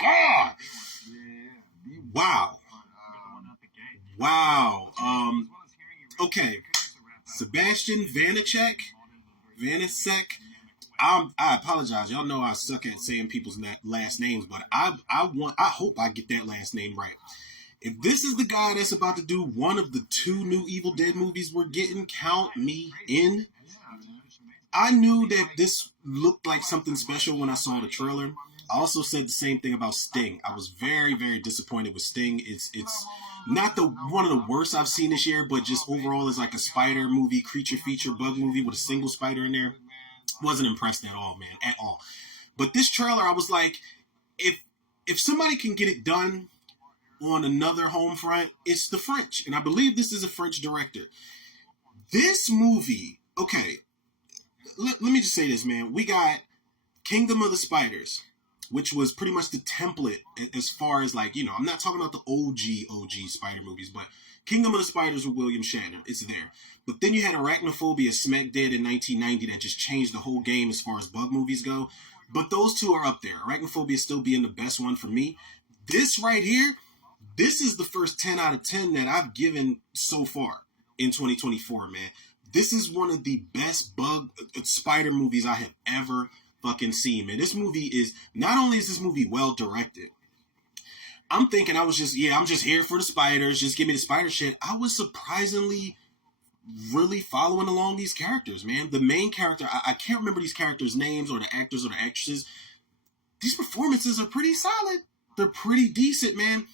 God. Wow. Wow. Okay. Sebastian Vanacek. I apologize. Y'all know I suck at saying people's last names, but I hope I get that last name right. If this is the guy that's about to do one of the 2 new Evil Dead movies we're getting, count me in. I knew that this looked like something special when I saw the trailer. I also said the same thing about Sting. I was very, very disappointed with Sting. It's not the one of the worst I've seen this year, but just overall is like a spider movie, creature feature, bug movie with a single spider in there. Wasn't impressed at all, man, at all. But this trailer, I was like, if somebody can get it done on another home front, it's the French. And I believe this is a French director. This movie, okay, let me just say this, man. We got Kingdom of the Spiders, which was pretty much the template as far as like, I'm not talking about the OG Spider movies, but Kingdom of the Spiders with William Shatner, it's there. But then you had Arachnophobia Smack Dead in 1990 that just changed the whole game as far as bug movies go. But those 2 are up there. Arachnophobia still being the best one for me. This right here, this is the first 10 out of 10 that I've given so far in 2024, man. This is one of the best bug spider movies I have ever fucking seen, man. This movie is, not only is this movie well directed, I'm thinking I'm just here for the spiders, just give me the spider shit. I was surprisingly really following along these characters, man. The main character, I can't remember these characters' names or the actors or the actresses. These performances are pretty solid. They're pretty decent, man.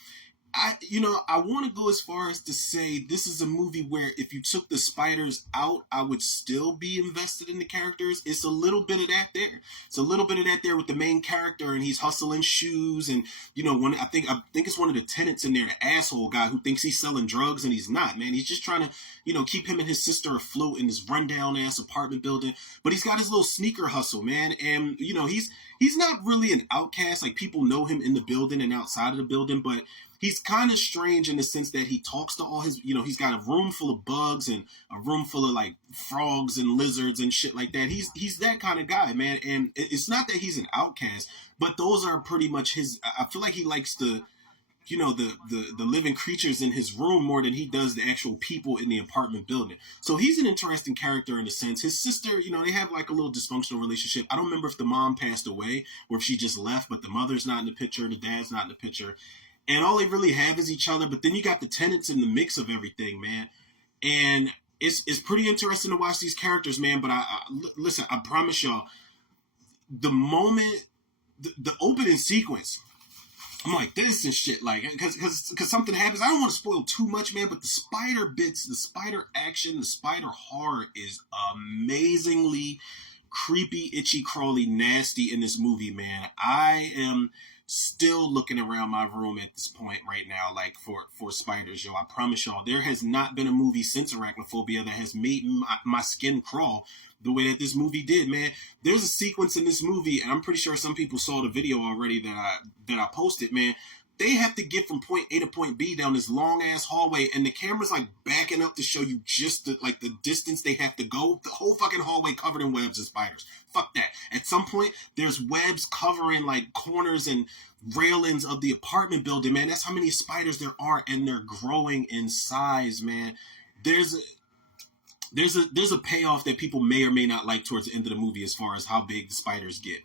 I want to go as far as to say this is a movie where if you took the spiders out, I would still be invested in the characters. It's a little bit of that there. It's a little bit of that there with the main character, and he's hustling shoes, and when I think it's one of the tenants in there, the asshole guy who thinks he's selling drugs and he's not, man. He's just trying to keep him and his sister afloat in this rundown ass apartment building. But he's got his little sneaker hustle, man, and he's not really an outcast. Like, people know him in the building and outside of the building, but he's kind of strange in the sense that he talks to all his, he's got a room full of bugs and a room full of like frogs and lizards and shit like that. He's that kind of guy, man. And it's not that he's an outcast, but those are pretty much his. I feel like he likes the living creatures in his room more than he does the actual people in the apartment building. So he's an interesting character in a sense. His sister, they have like a little dysfunctional relationship. I don't remember if the mom passed away or if she just left, but the mother's not in the picture, the dad's not in the picture. And all they really have is each other. But then you got the tenants in the mix of everything, man. And it's pretty interesting to watch these characters, man. But listen, I promise y'all, the moment, the opening sequence, I'm like this and shit, like, because something happens. I don't want to spoil too much, man. But the spider bits, the spider action, the spider horror is amazingly creepy, itchy, crawly, nasty in this movie, man. I am still looking around my room at this point right now, like for spiders, yo. I promise y'all, there has not been a movie since Arachnophobia that has made my skin crawl the way that this movie did, man. There's a sequence in this movie, and I'm pretty sure some people saw the video already that I posted, man. They have to get from point A to point B down this long ass hallway, and the camera's like backing up to show you just the distance they have to go. The whole fucking hallway covered in webs and spiders. Fuck that. At some point, there's webs covering like corners and railings of the apartment building, man. That's how many spiders there are, and they're growing in size, man. There's a payoff that people may or may not like towards the end of the movie as far as how big the spiders get.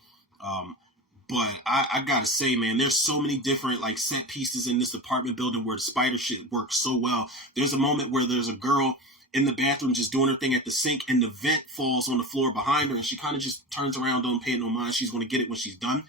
But I gotta say, man, there's so many different like set pieces in this apartment building where the spider shit works so well. There's a moment where there's a girl in the bathroom just doing her thing at the sink, and the vent falls on the floor behind her, and she kind of just turns around, don't pay no mind. She's going to get it when she's done.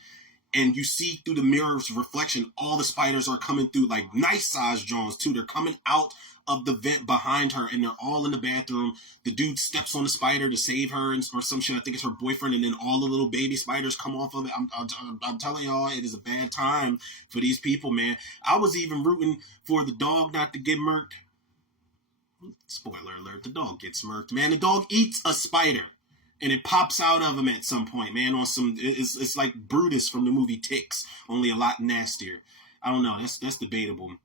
And you see through the mirror's reflection, all the spiders are coming through, like nice size Johns too. They're coming out of the vent behind her, and they're all in the bathroom. The dude steps on the spider to save her, or some shit. I think it's her boyfriend, and then all the little baby spiders come off of it. I'm telling y'all, it is a bad time for these people, man. I was even rooting for the dog not to get murked. Spoiler alert, the dog gets murked, man. The dog eats a spider, and it pops out of him at some point, man. On some, it's like Brutus from the movie Ticks, only a lot nastier. I don't know. That's debatable.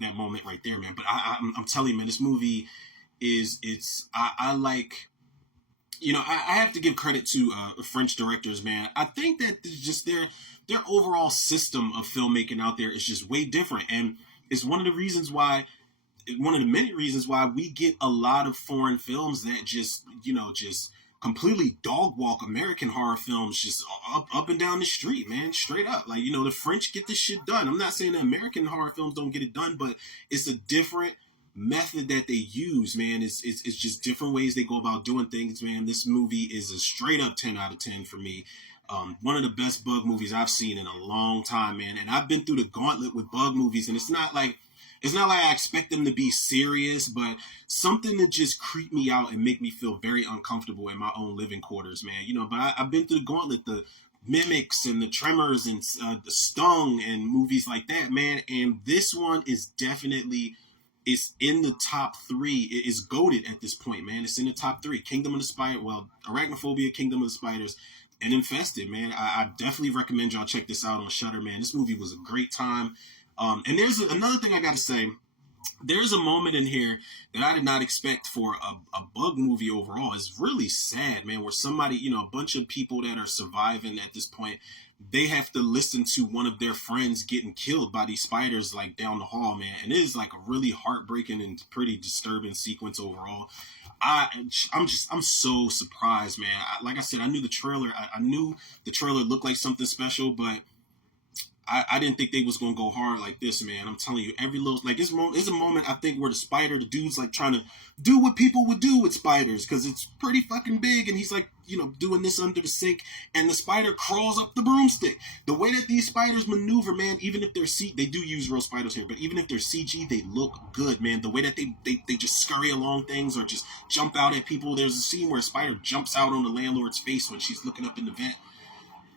That moment right there, man. But I'm telling you, man, this movie I like I have to give credit to French directors, man. I think that just their overall system of filmmaking out there is just way different, and it's one of the many reasons why we get a lot of foreign films that just completely dog walk American horror films just up and down the street, man, straight up. Like, the French get this shit done. I'm not saying that American horror films don't get it done, but it's a different method that they use, man. It's just different ways they go about doing things, man. This movie is a straight up 10 out of 10 for me. One of the best bug movies I've seen in a long time, man. And I've been through the gauntlet with bug movies, and it's not like I expect them to be serious, but something to just creep me out and make me feel very uncomfortable in my own living quarters, man. But I've been through the gauntlet, the Mimics and the Tremors and the Stung and movies like that, man. And this one is definitely, it's in the top three. It is goated at this point, man. It's in the top three. Kingdom of the Spider, well, Arachnophobia, Kingdom of the Spiders, and Infested, man. I definitely recommend y'all check this out on Shudder, man. This movie was a great time. And there's another thing I gotta say. There's a moment in here that I did not expect for a bug movie overall. It's really sad, man, where somebody, a bunch of people that are surviving at this point, they have to listen to one of their friends getting killed by these spiders like down the hall, man. And it is like a really heartbreaking and pretty disturbing sequence overall. I'm so surprised, man. Like I said, I knew the trailer. I knew the trailer looked like something special, but I didn't think they was gonna go hard like this, man. I'm telling you, every little like it's a moment I think where the dude's like trying to do what people would do with spiders because it's pretty fucking big, and he's like doing this under the sink, and the spider crawls up the broomstick. The way that these spiders maneuver, man, even if they're they do use real spiders here, but even if they're CG, they look good, man. The way that they just scurry along things or just jump out at people. There's a scene where a spider jumps out on the landlord's face when she's looking up in the vent.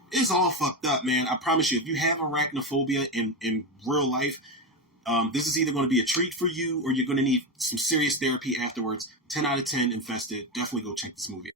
It's all fucked up, man. I promise you, if you have arachnophobia in real life, this is either going to be a treat for you or you're going to need some serious therapy afterwards. 10 out of 10 Infested. Definitely go check this movie out.